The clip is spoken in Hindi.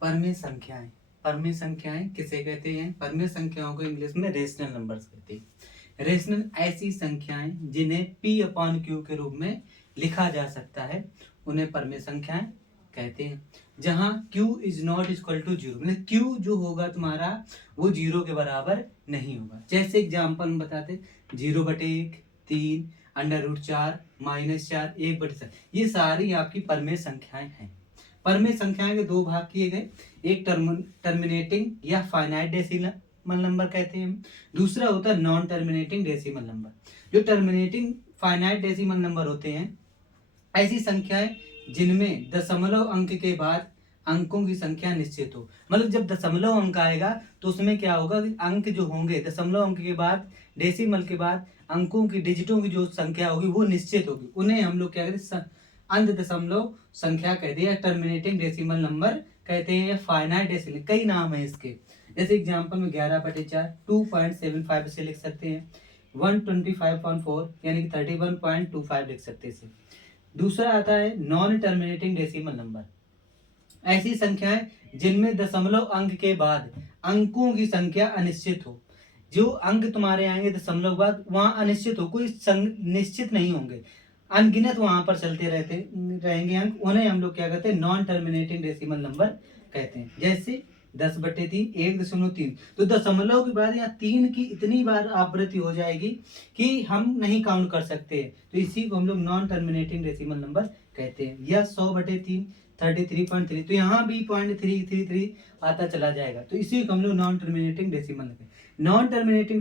परमेय संख्याएं। परमेय संख्याएं किसे कहते हैं? परमेय संख्याओं को इंग्लिश में रेशनल नंबर्स कहते हैं। रेशनल ऐसी संख्याएं जिन्हें P अपॉन Q के रूप में लिखा जा सकता है, उन्हें परमेय संख्याएं कहते हैं। जहां Q is not equal to zero, मतलब Q जो होगा तुम्हारा वो जीरो के बराबर नहीं होगा। जैसे एग्जाम्पल में बताते, 0/1, 3, √4, -4, 1/7, ये सारी आपकी परमेय संख्याएं हैं। परमेय संख्याएं के दो भाग किए गए, एक टर्मिनेटिंग या फाइनाइट डेसिमल नंबर कहते हैं, दूसरा होता है नॉन टर्मिनेटिंग डेसिमल नंबर। जो टर्मिनेटिंग फाइनाइट डेसिमल नंबर होते हैं ऐसी संख्याएं जिनमें दशमलव अंक के बाद अंकों की संख्या निश्चित हो। मतलब जब दशमलव अंक आएगा तो उसमें क्या होगा कि अंक जो होंगे दशमलव अंक के बाद, डेसिमल के बाद अंकों की, डिजिटों की जो संख्या होगी वो निश्चित होगी, उन्हें हम लोग क्या कहते हैं? अंध दशमलव संख्या कहते हैं, टर्मिनेटिंग डेसिमल नंबर कहते हैं, या फाइनाइट डेसिमल, कई नाम है इसके। जैसे एग्जांपल में 11/4 2.75 से लिख सकते हैं, 125/4 यानी कि 31.25 लिख सकते हैं इसे। दूसरा आता है नॉन टर्मिनेटिंग डेसिमल नंबर, ऐसी संख्याएं जिनमें दशमलव अंक के बाद अंकों की संख्या अनिश्चित हो। जो अंक तुम्हारे आएंगे दशमलव बाद वहां अनिश्चित हो, कोई निश्चित नहीं होंगे, अनगिनत वहां पर चलते रहेंगे अंक, उन्हें हम लोग क्या कहते हैं? नॉन टर्मिनेटिंग डेसिमल नंबर कहते हैं। जैसे 10/3 1.3, तो दशमलव के बाद यहाँ 3 की इतनी बार आवृत्ति हो जाएगी कि हम नहीं काउंट कर सकते, तो इसी को हम लोग नॉन टर्मिनेटिंग डेसिमल नंबर कहते हैं। या 100/3 33.3, तो यहाँ भी 0.333 आता चला जाएगा, तो इसी को हम लोग non terminating decimal number. Non terminating